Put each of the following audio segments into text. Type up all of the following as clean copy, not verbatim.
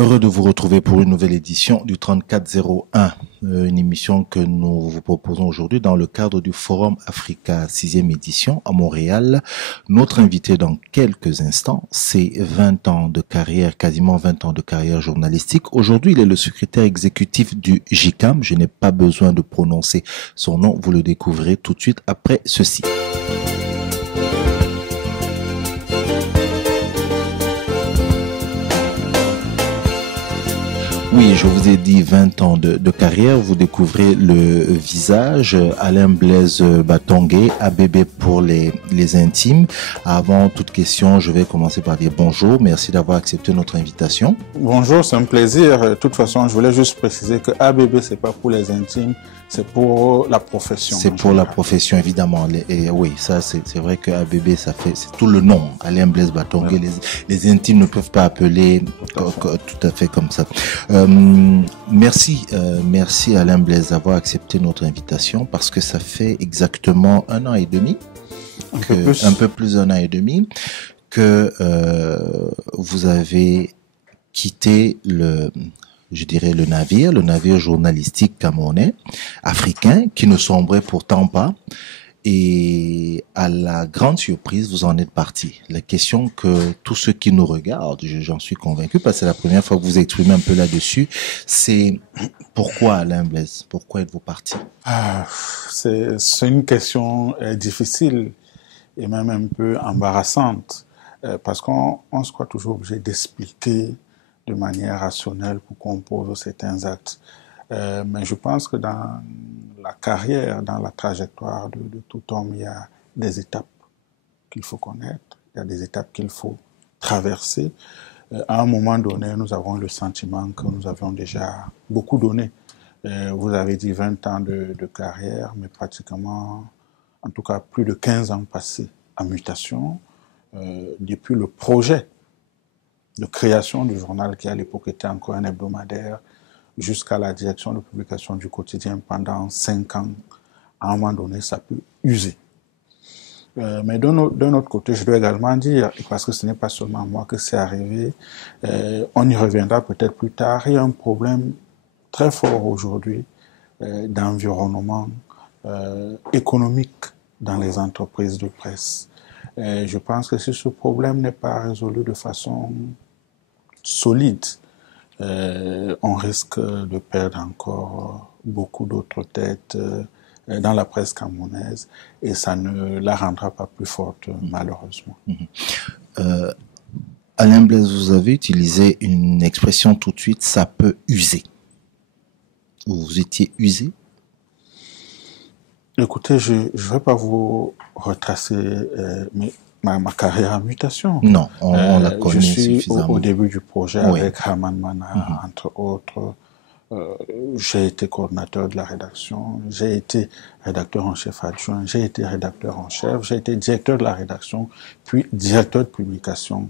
Heureux de vous retrouver pour une nouvelle édition du 3401, une émission que nous vous proposons aujourd'hui dans le cadre du Forum Africa 6e édition à Montréal. Notre invité dans quelques instants, c'est 20 ans de carrière, quasiment 20 ans de carrière journalistique. Aujourd'hui, il est le secrétaire exécutif du JICAM. Je n'ai pas besoin de prononcer son nom, vous le découvrirez tout de suite après ceci. Oui, je vous ai dit 20 ans de carrière, vous découvrez le visage, Alain Blaise Batongue, ABB pour les intimes. Avant toute question, je vais commencer par dire bonjour, merci d'avoir accepté notre invitation. Bonjour, c'est un plaisir. De toute façon, je voulais juste préciser que ABB, c'est pas pour les intimes, c'est pour la profession. C'est pour la profession, évidemment. Et oui, ça, c'est vrai que ABB, ça fait, c'est tout le nom. Alain Blaise Batongue, ouais. Les intimes ne peuvent pas appeler tout à fait comme ça. Merci Alain Blaise d'avoir accepté notre invitation parce que ça fait exactement 1 an et demi, un peu plus d'1 an et demi que vous avez quitté le navire journalistique camerounais, africain, qui ne sombrait pourtant pas. Et à la grande surprise, vous en êtes parti. La question que tous ceux qui nous regardent, j'en suis convaincu, parce que c'est la première fois que vous exprimez un peu là-dessus, c'est pourquoi Alain Blaise? Pourquoi êtes-vous parti? C'est une question difficile et même un peu embarrassante, parce qu'on se croit toujours obligé d'expliquer de manière rationnelle pourquoi on pose certains actes. Mais je pense que dans la carrière, dans la trajectoire de tout homme, il y a des étapes qu'il faut connaître, il y a des étapes qu'il faut traverser. À un moment donné, nous avons le sentiment que nous avions déjà beaucoup donné. Vous avez dit 20 ans de carrière, mais pratiquement, en tout cas, plus de 15 ans passés en mutation, depuis le projet de création du journal qui à l'époque était encore un hebdomadaire, jusqu'à la direction de publication du quotidien pendant 5 ans. À un moment donné, ça peut user. Mais d'un autre côté, je dois également dire, parce que ce n'est pas seulement moi que c'est arrivé, on y reviendra peut-être plus tard, il y a un problème très fort aujourd'hui d'environnement économique dans les entreprises de presse. Je pense que si ce problème n'est pas résolu de façon solide, on risque de perdre encore beaucoup d'autres têtes dans la presse camerounaise et ça ne la rendra pas plus forte, malheureusement. Alain Blaise, vous avez utilisé une expression tout de suite, ça peut user. Vous étiez usé? Écoutez, je ne vais pas vous retracer ma carrière en mutation. Non, on la connaît suffisamment. Je suis au début du projet avec Haman Mana, entre autres. J'ai été coordinateur de la rédaction, j'ai été rédacteur en chef adjoint, j'ai été rédacteur en chef, j'ai été directeur de la rédaction, puis directeur de publication.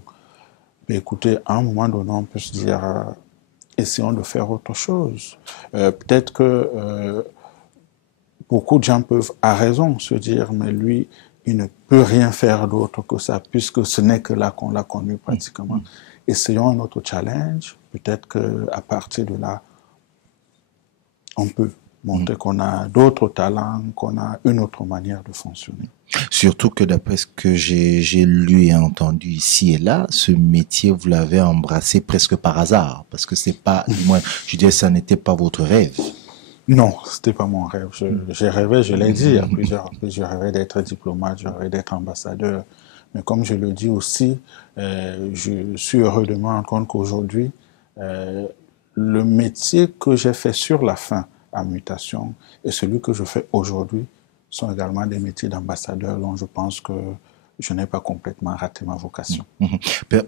Mais écoutez, à un moment donné, on peut se dire, essayons de faire autre chose. Peut-être que beaucoup de gens peuvent, à raison, se dire, mais lui, il ne peut rien faire d'autre que ça, puisque ce n'est que là qu'on l'a connu pratiquement. Essayons un autre challenge. Peut-être qu'à partir de là, on peut montrer qu'on a d'autres talents, qu'on a une autre manière de fonctionner. Surtout que d'après ce que j'ai lu et entendu ici et là, ce métier, vous l'avez embrassé presque par hasard, parce que c'est pas, moi, je dirais, ça n'était pas votre rêve. Non, c'était pas mon rêve. J'ai rêvé, je l'ai dit à plusieurs reprises, je rêvais d'être diplomate, je rêvais d'être ambassadeur. Mais comme je le dis aussi, je suis heureux de me rendre compte qu'aujourd'hui, le métier que j'ai fait sur la fin en mutation et celui que je fais aujourd'hui sont également des métiers d'ambassadeur dont je pense que je n'ai pas complètement raté ma vocation.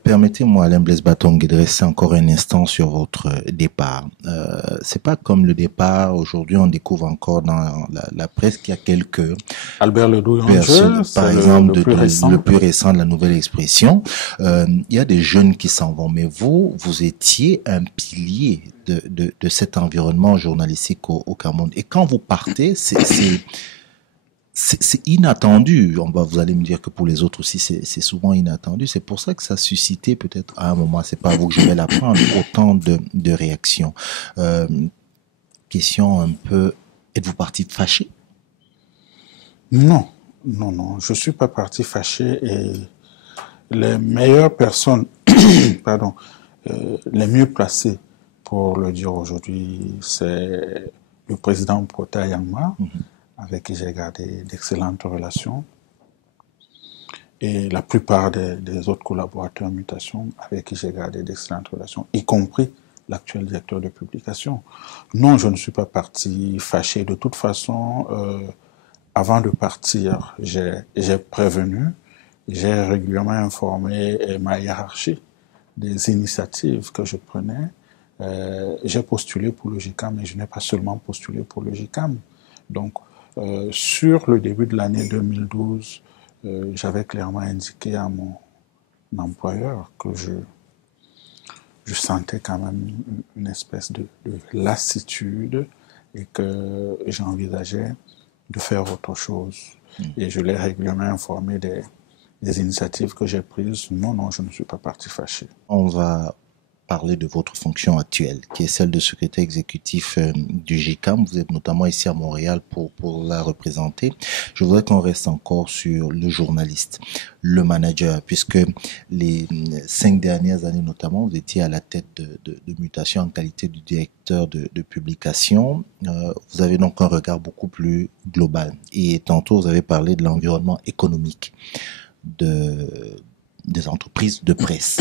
Permettez-moi, Alain Blaise Batongue, de rester encore un instant sur votre départ. C'est pas comme le départ, aujourd'hui on découvre encore dans la presse qu'il y a quelques Albert Ledoux, par exemple, le plus récent de la Nouvelle Expression. Il y a des jeunes qui s'en vont, mais vous étiez un pilier de cet environnement journalistique au Cameroun. Et quand vous partez, c'est inattendu. Vous allez me dire que pour les autres aussi, c'est souvent inattendu. C'est pour ça que ça a suscité peut-être à un moment, c'est pas à vous que je vais l'apprendre, autant de réactions. Euh, Question un peu, êtes-vous parti fâché? Non, non, non, je suis pas parti fâché et les meilleures personnes, pardon, les mieux placées pour le dire aujourd'hui, c'est le président Prota Yangma, avec qui j'ai gardé d'excellentes relations, et la plupart des autres collaborateurs mutation avec qui j'ai gardé d'excellentes relations, y compris l'actuel directeur de publication. Non, je ne suis pas parti fâché. De toute façon, avant de partir, j'ai prévenu, j'ai régulièrement informé ma hiérarchie des initiatives que je prenais. J'ai postulé pour le GICAM, mais je n'ai pas seulement postulé pour le GICAM. Donc, sur le début de l'année 2012, j'avais clairement indiqué à mon employeur que je sentais quand même une espèce de lassitude et que j'envisageais de faire autre chose. Et je l'ai régulièrement informé des initiatives que j'ai prises. Non, non, je ne suis pas parti fâché. On va parler de votre fonction actuelle, qui est celle de secrétaire exécutif du GICAM. Vous êtes notamment ici à Montréal pour la représenter. Je voudrais qu'on reste encore sur le journaliste, le manager, puisque les 5 dernières années notamment, vous étiez à la tête de mutation en qualité de directeur de publication. Vous avez donc un regard beaucoup plus global. Et tantôt, vous avez parlé de l'environnement économique des entreprises de presse.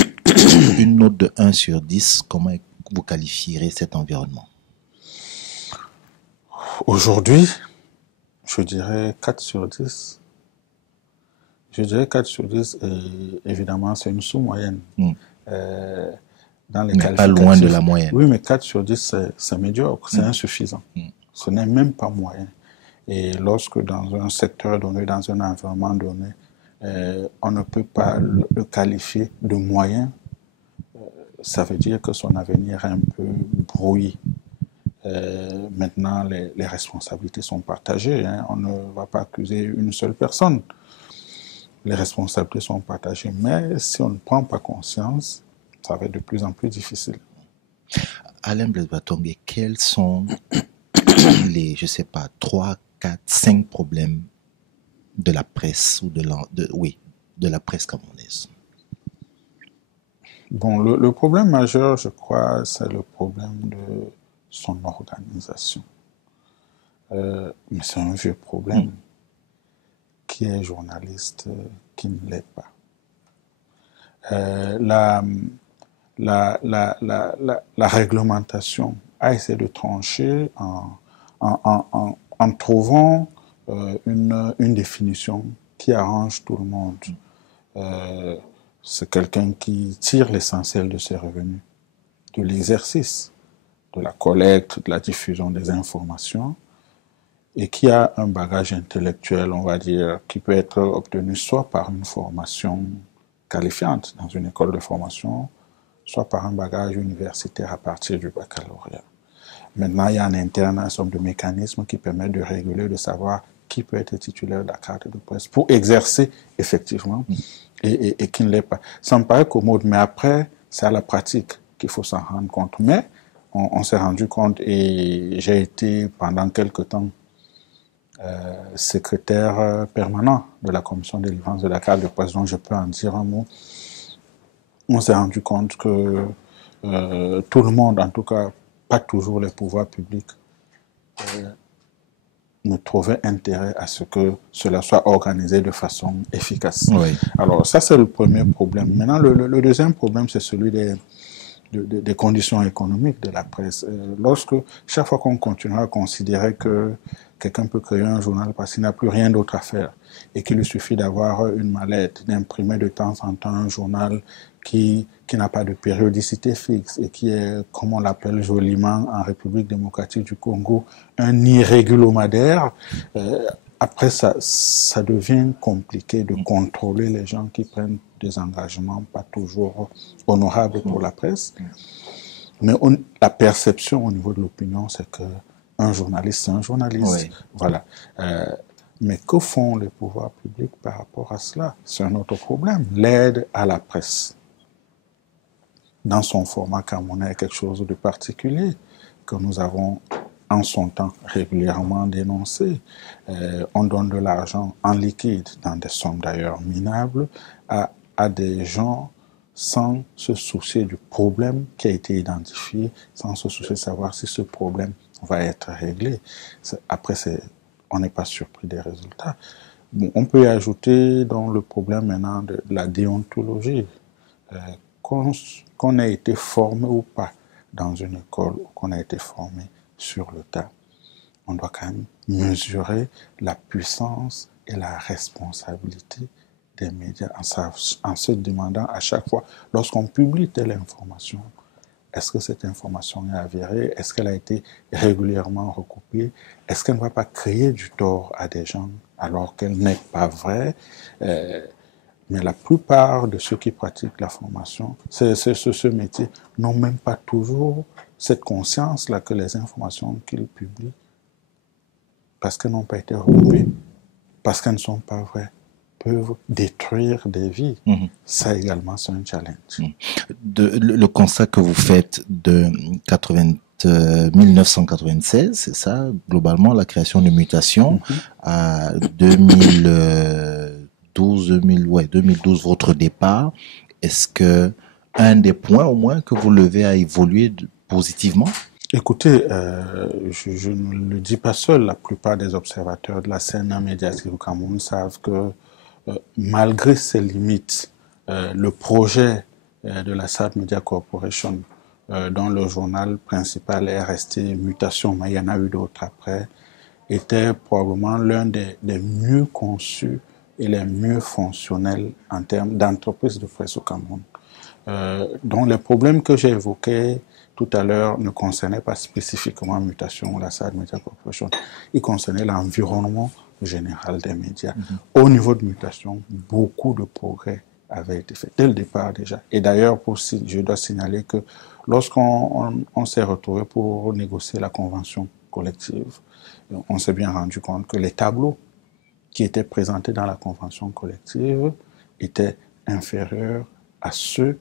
Une note de 1 sur 10, comment vous qualifierez cet environnement? Aujourd'hui, je dirais 4 sur 10. Je dirais 4 sur 10 et évidemment c'est une sous-moyenne. Dans les mais pas loin de la moyenne. Oui, mais 4 sur 10 c'est médiocre, c'est insuffisant. Ce n'est même pas moyen. Et lorsque dans un secteur donné, dans un environnement donné, on ne peut pas le qualifier de moyen, ça veut dire que son avenir est un peu brouillé. Maintenant, les responsabilités sont partagées. Hein. On ne va pas accuser une seule personne. Les responsabilités sont partagées. Mais si on ne prend pas conscience, ça va être de plus en plus difficile. Alain Blaise Batongue, quels sont les, je sais pas, 3, 4, 5 problèmes de la presse ou de la presse camerounaise? Bon, le problème majeur, je crois, c'est le problème de son organisation. Mais c'est un vieux problème. Qui est journaliste, qui ne l'est pas. La réglementation a essayé de trancher en trouvant une définition qui arrange tout le monde. C'est quelqu'un qui tire l'essentiel de ses revenus, de l'exercice, de la collecte, de la diffusion des informations, et qui a un bagage intellectuel, on va dire, qui peut être obtenu soit par une formation qualifiante dans une école de formation, soit par un bagage universitaire à partir du baccalauréat. Maintenant, il y a en interne un certain nombre de mécanismes qui permettent de réguler, de savoir qui peut être titulaire de la carte de presse pour exercer effectivement et qui ne l'est pas. Ça me paraît commode, mais après, c'est à la pratique qu'il faut s'en rendre compte. Mais on s'est rendu compte et j'ai été pendant quelque temps secrétaire permanent de la commission de délivrance de la carte de presse, donc je peux en dire un mot. On s'est rendu compte que tout le monde, en tout cas pas toujours les pouvoirs publics, ne trouvait intérêt à ce que cela soit organisé de façon efficace. Oui. Alors ça c'est le premier problème. Maintenant le deuxième problème c'est celui des conditions économiques de la presse. Chaque fois qu'on continuera à considérer que quelqu'un peut créer un journal parce qu'il n'a plus rien d'autre à faire et qu'il lui suffit d'avoir une mallette, d'imprimer de temps en temps un journal qui n'a pas de périodicité fixe et qui est, comme on l'appelle joliment en République démocratique du Congo, un irrégulomadaire, après ça devient compliqué de contrôler les gens qui prennent des engagements pas toujours honorables pour la presse. Mais la perception au niveau de l'opinion, c'est que un journaliste, c'est un journaliste. Oui. Voilà. Mais que font les pouvoirs publics par rapport à cela? C'est un autre problème. L'aide à la presse, dans son format camerounais, est quelque chose de particulier que nous avons en son temps régulièrement dénoncé. On donne de l'argent en liquide, dans des sommes d'ailleurs minables, à des gens sans se soucier du problème qui a été identifié, sans se soucier de savoir si ce problème va être réglé. Après, on n'est pas surpris des résultats. Bon, on peut y ajouter dans le problème maintenant de la déontologie. Qu'on ait été formé ou pas dans une école, ou qu'on a été formé sur le tas, on doit quand même mesurer la puissance et la responsabilité des médias en se demandant à chaque fois, lorsqu'on publie telle information, est-ce que cette information est avérée? Est-ce qu'elle a été régulièrement recoupée? Est-ce qu'elle ne va pas créer du tort à des gens alors qu'elle n'est pas vraie? Mais la plupart de ceux qui pratiquent la formation, ce métier, n'ont même pas toujours cette conscience-là que les informations qu'ils publient, parce qu'elles n'ont pas été recoupées, parce qu'elles ne sont pas vraies, peuvent détruire des vies. Ça également, c'est un challenge. Le constat que vous faites de 1996, c'est ça, globalement, la création de mutations à 2012, votre départ. Est-ce que un des points au moins que vous levez a évolué positivement? Écoutez, je ne le dis pas seul. La plupart des observateurs de la scène médiatique au Cameroun savent que malgré ses limites, le projet de la SAD Media Corporation, dont le journal principal est resté Mutation, mais il y en a eu d'autres après, était probablement l'un des mieux conçus et les mieux fonctionnels en termes d'entreprise de presse au Cameroun. Donc les problèmes que j'ai évoqués tout à l'heure ne concernaient pas spécifiquement Mutation ou la SAD Media Corporation, ils concernaient l'environnement général des médias. Au niveau de Mutation, beaucoup de progrès avaient été faits dès le départ déjà. Et d'ailleurs, je dois signaler que lorsqu'on s'est retrouvé pour négocier la convention collective, on s'est bien rendu compte que les tableaux qui étaient présentés dans la convention collective étaient inférieurs à ceux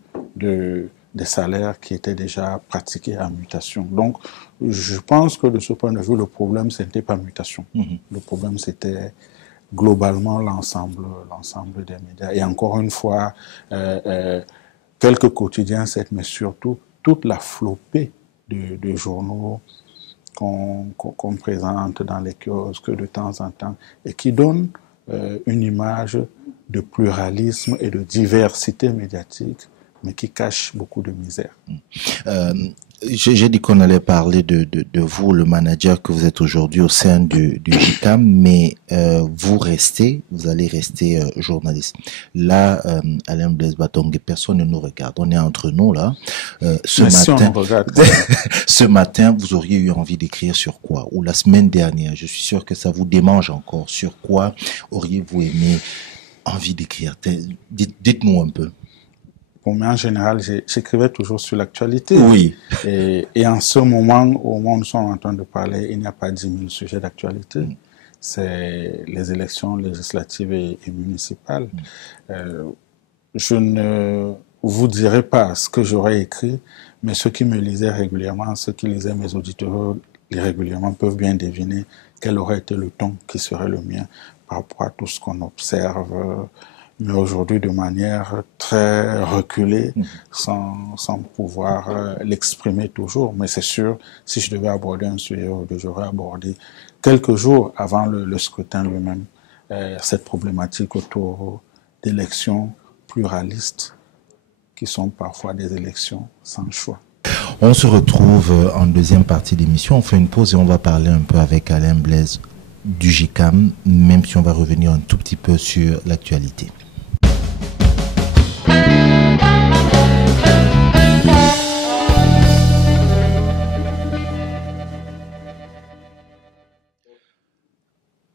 des salaires qui étaient déjà pratiqués à Mutation. Donc, je pense que de ce point de vue, le problème, ce n'était pas Mutation. Le problème, c'était globalement l'ensemble des médias. Et encore une fois, quelques quotidiens, mais surtout toute la flopée de journaux qu'on présente dans les kiosques de temps en temps et qui donnent une image de pluralisme et de diversité médiatique, mais qui cache beaucoup de misère. J'ai dit qu'on allait parler de vous, le manager que vous êtes aujourd'hui au sein du JICAM, mais vous allez rester journaliste. Là, Alain Blaise Batongue, personne ne nous regarde. On est entre nous là. Ce matin, vous auriez eu envie d'écrire sur quoi? Ou la semaine dernière, je suis sûr que ça vous démange encore. Sur quoi auriez-vous aimé envie d'écrire? Dites-nous un peu. Pour moi, en général, j'écrivais toujours sur l'actualité. Oui. Et en ce moment, au moment où nous sommes en train de parler, il n'y a pas 10 000 sujets d'actualité. C'est les élections législatives et municipales. Je ne vous dirai pas ce que j'aurais écrit, mais ceux qui me lisaient régulièrement, ceux qui lisaient mes auditeurs régulièrement peuvent bien deviner quel aurait été le ton qui serait le mien par rapport à tout ce qu'on observe, mais aujourd'hui de manière très reculée, sans pouvoir l'exprimer toujours. Mais c'est sûr, si je devais aborder un sujet, j'aurais abordé quelques jours avant le scrutin lui-même, cette problématique autour d'élections pluralistes qui sont parfois des élections sans choix. On se retrouve en deuxième partie d'émission. On fait une pause et on va parler un peu avec Alain Blaise du JICAM, même si on va revenir un tout petit peu sur l'actualité.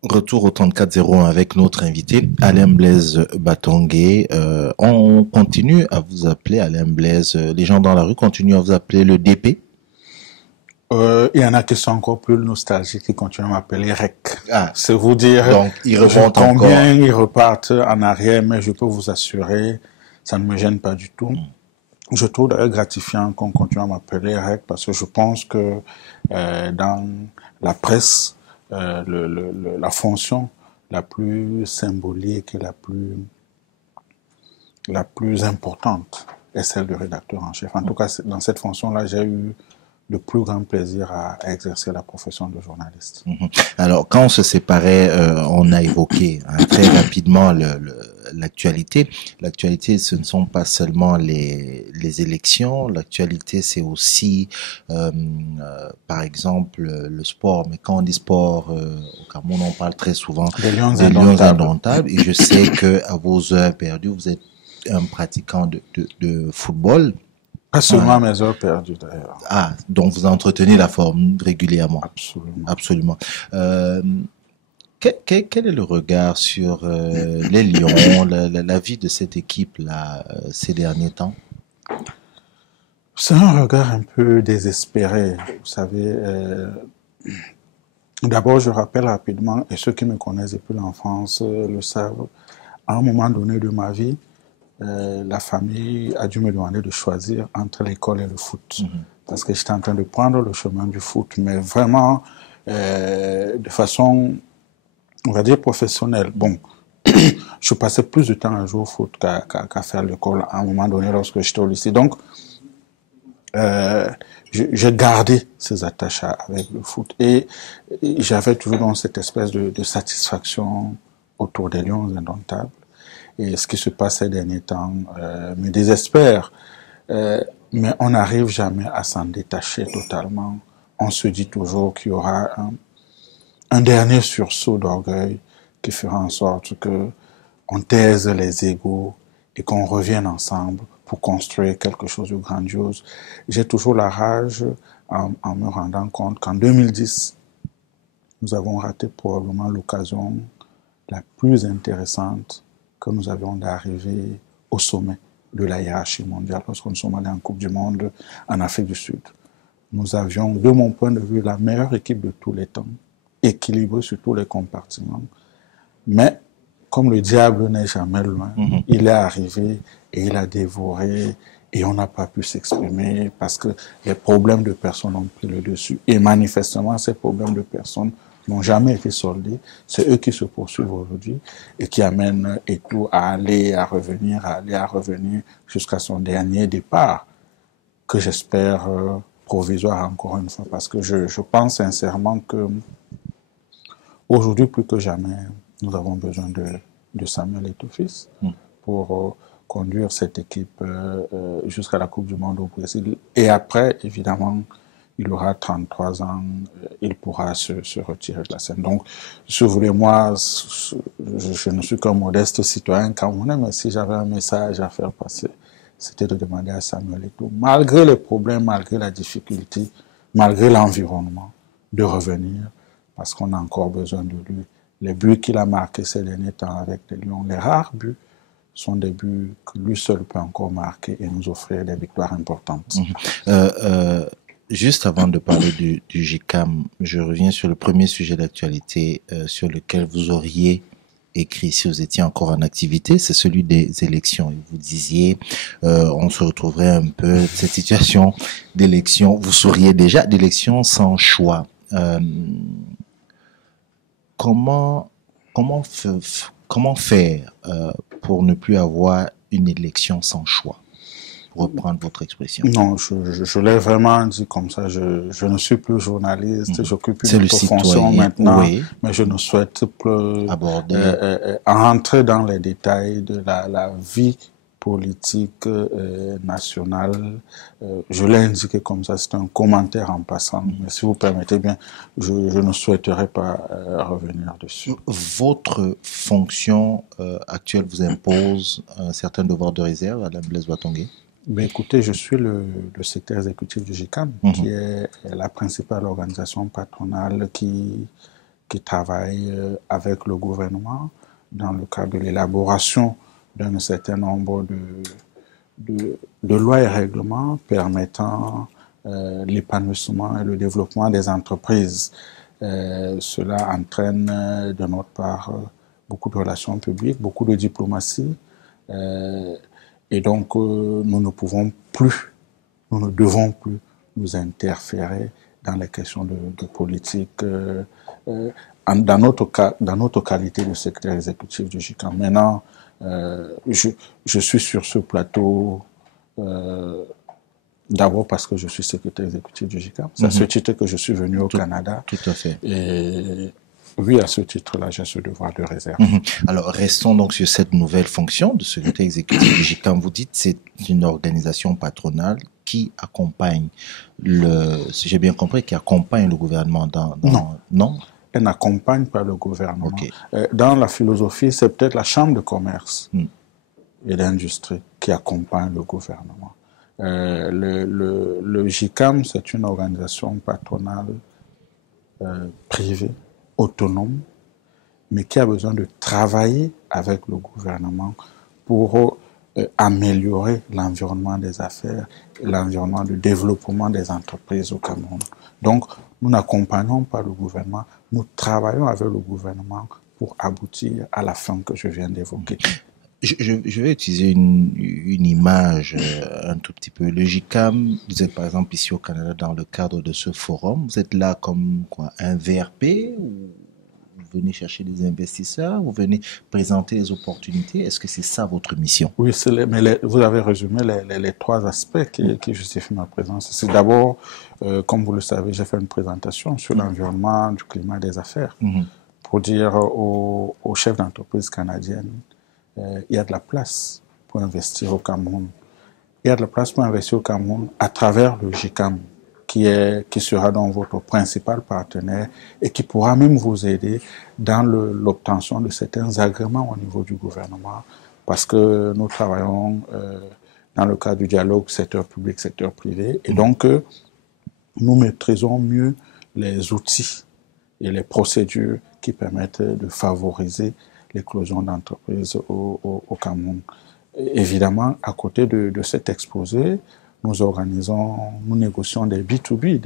Retour au 3401 avec notre invité Alain Blaise Batongue. On continue à vous appeler Alain Blaise. Les gens dans la rue continuent à vous appeler le DP. Il y en a qui sont encore plus nostalgiques, qui continuent à m'appeler REC. Ah, C'est vous dire donc ils remontent combien encore. ils repartent en arrière, mais je peux vous assurer, ça ne me gêne pas du tout. Je trouve d'ailleurs gratifiant qu'on continue à m'appeler REC parce que je pense que dans la presse, la fonction la plus symbolique et la plus importante est celle de rédacteur en chef. En tout cas, dans cette fonction-là, j'ai eu le plus grand plaisir à exercer la profession de journaliste. Alors, quand on se séparait, on a évoqué très rapidement l'actualité. L'actualité, ce ne sont pas seulement les élections. L'actualité, c'est aussi, par exemple, le sport. Mais quand on dit sport, au Cameroun, on parle très souvent Des lions indomptables. Et je sais que à vos heures perdues, vous êtes un pratiquant de football. Pas seulement à mes heures perdues d'ailleurs. Ah, donc vous entretenez la forme régulièrement. Absolument. Absolument. Quel est le regard sur les Lions, la vie de cette équipe-là ces derniers temps? C'est un regard un peu désespéré. Vous savez, d'abord je rappelle rapidement, et ceux qui me connaissent depuis l'enfance le savent, à un moment donné de ma vie, la famille a dû me demander de choisir entre l'école et le foot. Parce que j'étais en train de prendre le chemin du foot, mais vraiment de façon, on va dire, professionnelle. Bon, je passais plus de temps à jouer au foot qu'à faire l'école à un moment donné lorsque j'étais au lycée. Donc, j'ai gardé ces attaches avec le foot. Et j'avais toujours dans cette espèce de satisfaction autour des Lions indomptables. Et ce qui se passe ces derniers temps me désespère. Mais on n'arrive jamais à s'en détacher totalement. On se dit toujours qu'il y aura un dernier sursaut d'orgueil qui fera en sorte que on taise les égos et qu'on revienne ensemble pour construire quelque chose de grandiose. J'ai toujours la rage en me rendant compte qu'en 2010, nous avons raté probablement l'occasion la plus intéressante que nous avions d'arriver au sommet de la hiérarchie mondiale lorsque nous sommes allés en Coupe du Monde en Afrique du Sud. Nous avions, de mon point de vue, la meilleure équipe de tous les temps, équilibrée sur tous les compartiments. Mais, comme le diable n'est jamais loin, il est arrivé et il a dévoré et on n'a pas pu s'exprimer parce que les problèmes de personnes ont pris le dessus. Et manifestement, ces problèmes de personnes n'ont jamais été soldés. C'est eux qui se poursuivent aujourd'hui et qui amènent Eto'o à aller, à revenir jusqu'à son dernier départ, que j'espère provisoire encore une fois, parce que je pense sincèrement que aujourd'hui, plus que jamais, nous avons besoin de Samuel Eto'o-Fils pour conduire cette équipe jusqu'à la Coupe du Monde au Brésil. Et après, évidemment, il aura 33 ans, il pourra se retirer de la scène. Donc, si vous voulez, moi, je ne suis qu'un modeste citoyen camerounais, mais si j'avais un message à faire passer, c'était de demander à Samuel Eto'o, malgré les problèmes, malgré la difficulté, malgré l'environnement, de revenir, parce qu'on a encore besoin de lui. Les buts qu'il a marqués ces derniers temps avec les Lions, les rares buts, sont des buts que lui seul peut encore marquer et nous offrir des victoires importantes. Juste avant de parler du GICAM, je reviens sur le premier sujet d'actualité sur lequel vous auriez écrit si vous étiez encore en activité, c'est celui des élections. Et vous disiez, on se retrouverait un peu cette situation d'élection. Vous souriez déjà d'élection sans choix. Comment faire pour ne plus avoir une élection sans choix? Reprendre votre expression. Non, je l'ai vraiment dit comme ça. Je ne suis plus journaliste, j'occupe une autre fonction maintenant, oui, mais je ne souhaite plus entrer dans les détails de la vie politique nationale. Je l'ai indiqué comme ça, c'est un commentaire en passant, mais si vous permettez bien, je ne souhaiterais pas revenir dessus. Votre fonction actuelle vous impose un certain devoir de réserve, Madame Blaise Batongué? Ben écoutez, je suis le secrétaire exécutif du GICAM, qui est la principale organisation patronale qui travaille avec le gouvernement dans le cadre de l'élaboration d'un certain nombre de lois et règlements permettant l'épanouissement et le développement des entreprises. Cela entraîne de notre part beaucoup de relations publiques, beaucoup de diplomatie. Et donc, nous ne pouvons plus, nous ne devons plus nous interférer dans les questions de politique dans notre qualité de secrétaire exécutif du JICAM. Maintenant, je suis sur ce plateau d'abord parce que je suis secrétaire exécutif du JICAM. C'est à ce titre que je suis venu au Canada. Tout à fait. Et oui, à ce titre-là, j'ai ce devoir de réserve. Alors, restons donc sur cette nouvelle fonction de secrétaire exécutif du JICAM. Vous dites que c'est une organisation patronale qui accompagne si j'ai bien compris, qui accompagne le gouvernement Non. Elle n'accompagne pas le gouvernement. Okay. Dans la philosophie, c'est peut-être la Chambre de commerce et d'industrie qui accompagne le gouvernement. Le JICAM, c'est une organisation patronale privée, autonome, mais qui a besoin de travailler avec le gouvernement pour améliorer l'environnement des affaires, l'environnement de développement des entreprises au Cameroun. Donc, nous n'accompagnons pas le gouvernement, nous travaillons avec le gouvernement pour aboutir à la fin que je viens d'évoquer. Je vais utiliser une image un tout petit peu. Le JICAM, vous êtes par exemple ici au Canada dans le cadre de ce forum. Vous êtes là comme quoi, un VRP ou vous venez chercher des investisseurs, vous venez présenter les opportunités. Est-ce que c'est ça votre mission? Oui, mais vous avez résumé les trois aspects qui justifient ma présence. C'est d'abord, comme vous le savez, j'ai fait une présentation sur l'environnement, du climat des affaires pour dire aux chefs d'entreprise canadiennes il y a de la place pour investir au Cameroun. Il y a de la place pour investir au Cameroun à travers le JICAM, qui sera donc votre principal partenaire et qui pourra même vous aider dans l'obtention de certains agréments au niveau du gouvernement, parce que nous travaillons dans le cadre du dialogue secteur public, secteur privé, et donc nous maîtrisons mieux les outils et les procédures qui permettent de favoriser l'éclosion d'entreprises au Cameroun. Évidemment, à côté de cet exposé, nous négocions des B2B,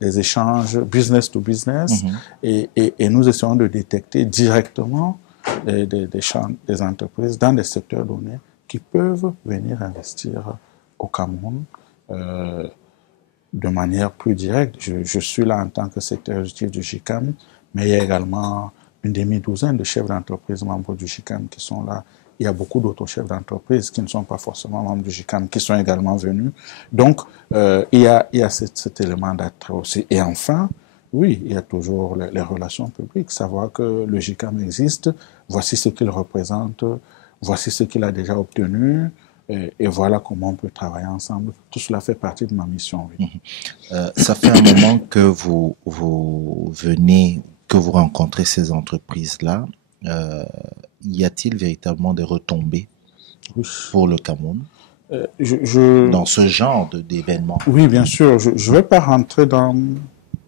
des échanges business to business, et nous essayons de détecter directement des entreprises dans des secteurs donnés qui peuvent venir investir au Cameroun de manière plus directe. Je suis là en tant que secrétaire exécutif du JICAM, mais il y a également une demi-douzaine de chefs d'entreprise membres du JICAM qui sont là. Il y a beaucoup d'autres chefs d'entreprise qui ne sont pas forcément membres du JICAM qui sont également venus. Donc, il y a cet élément d'attrait aussi. Et enfin, oui, il y a toujours les relations publiques. Savoir que le JICAM existe, voici ce qu'il représente, voici ce qu'il a déjà obtenu, et voilà comment on peut travailler ensemble. Tout cela fait partie de ma mission. Oui. Ça fait un moment que vous venez, que vous rencontrez ces entreprises-là. Y a-t-il véritablement des retombées pour le Cameroun dans ce genre d'événements? Oui, bien sûr. Je ne vais pas rentrer dans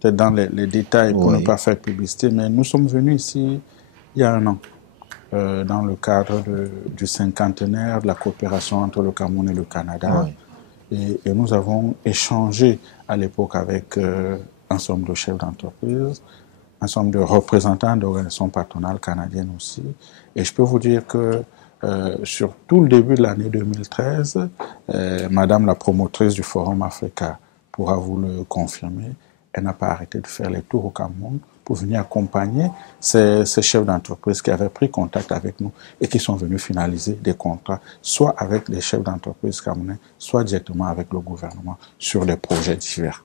les détails pour ne pas faire publicité, mais nous sommes venus ici il y a un an, dans le cadre du cinquantenaire de la coopération entre le Cameroun et le Canada. Et nous avons échangé à l'époque avec un certain nombre de chefs d'entreprise, un certain nombre de représentants d'organisations patronales canadiennes aussi. Et je peux vous dire que sur tout le début de l'année 2013, Madame la promotrice du Forum Africa pourra vous le confirmer, elle n'a pas arrêté de faire les tours au Cameroun pour venir accompagner ces chefs d'entreprise qui avaient pris contact avec nous et qui sont venus finaliser des contrats, soit avec les chefs d'entreprise camerounais, soit directement avec le gouvernement sur des projets divers.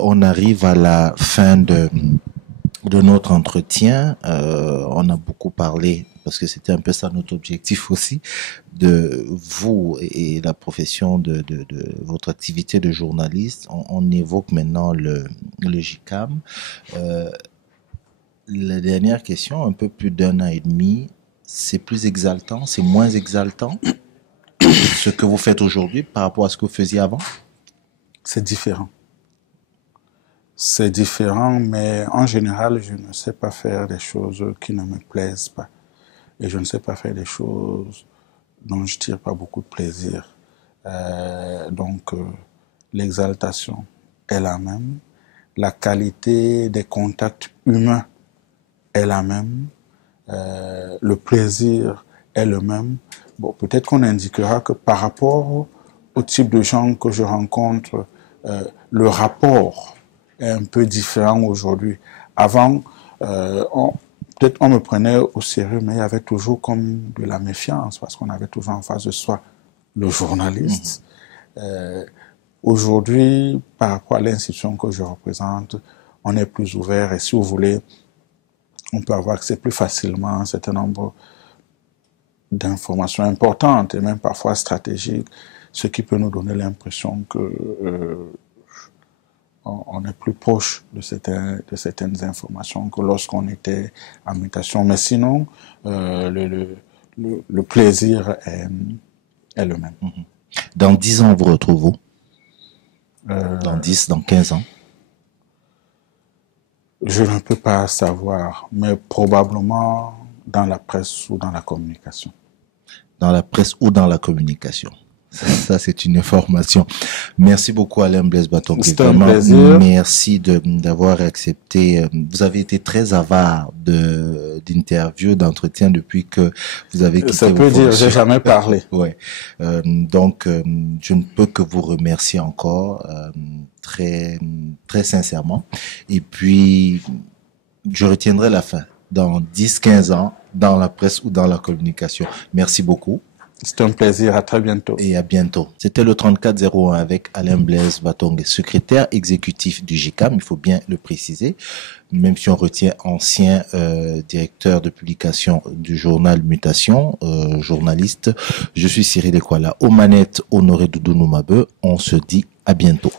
On arrive à la fin de notre entretien. On a beaucoup parlé, parce que c'était un peu ça notre objectif aussi, de vous et la profession de votre activité de journaliste. On évoque maintenant le JICAM. La dernière question, un peu plus d'un an et demi, c'est plus exaltant, c'est moins exaltant ce que vous faites aujourd'hui par rapport à ce que vous faisiez avant? C'est différent. c'est différent, mais en général, je ne sais pas faire des choses qui ne me plaisent pas. Et je ne sais pas faire des choses dont je tire pas beaucoup de plaisir. Donc, l'exaltation est la même. La qualité des contacts humains est la même. Le plaisir est le même. Bon, peut-être qu'on indiquera que par rapport au type de gens que je rencontre, le rapport est un peu différent aujourd'hui. Avant, peut-être on me prenait au sérieux, mais il y avait toujours comme de la méfiance parce qu'on avait toujours en face de soi le journaliste. Aujourd'hui, par rapport à l'institution que je représente, on est plus ouvert et si vous voulez, on peut avoir accès plus facilement à un certain nombre d'informations importantes et même parfois stratégiques, ce qui peut nous donner l'impression que on est plus proche de certaines informations que lorsqu'on était en mutation. Mais sinon, le plaisir est le même. Dans 10 ans, vous retrouvez-vous? Dans 10, dans 15 ans? Je ne peux pas savoir, mais probablement dans la presse ou dans la communication. Dans la presse ou dans la communication. Ça, c'est une information. Merci beaucoup, Alain Blaise Batongue. C'était un plaisir. Merci d'avoir accepté. Vous avez été très avare d'interviews, d'entretiens depuis que vous avez quitté. Ça peut dire, j'ai jamais parlé. Ouais. Donc, je ne peux que vous remercier encore, très, très sincèrement. Et puis, je retiendrai la fin. Dans 10, 15 ans, dans la presse ou dans la communication. Merci beaucoup. C'est un plaisir, à très bientôt. Et à bientôt. C'était le 3401 avec Alain Blaise Batongue, secrétaire exécutif du GICAM, il faut bien le préciser, même si on retient ancien directeur de publication du journal Mutation, journaliste. Je suis Cyril Ekwala, aux manettes Honoré Doudou Noumabe. On se dit à bientôt.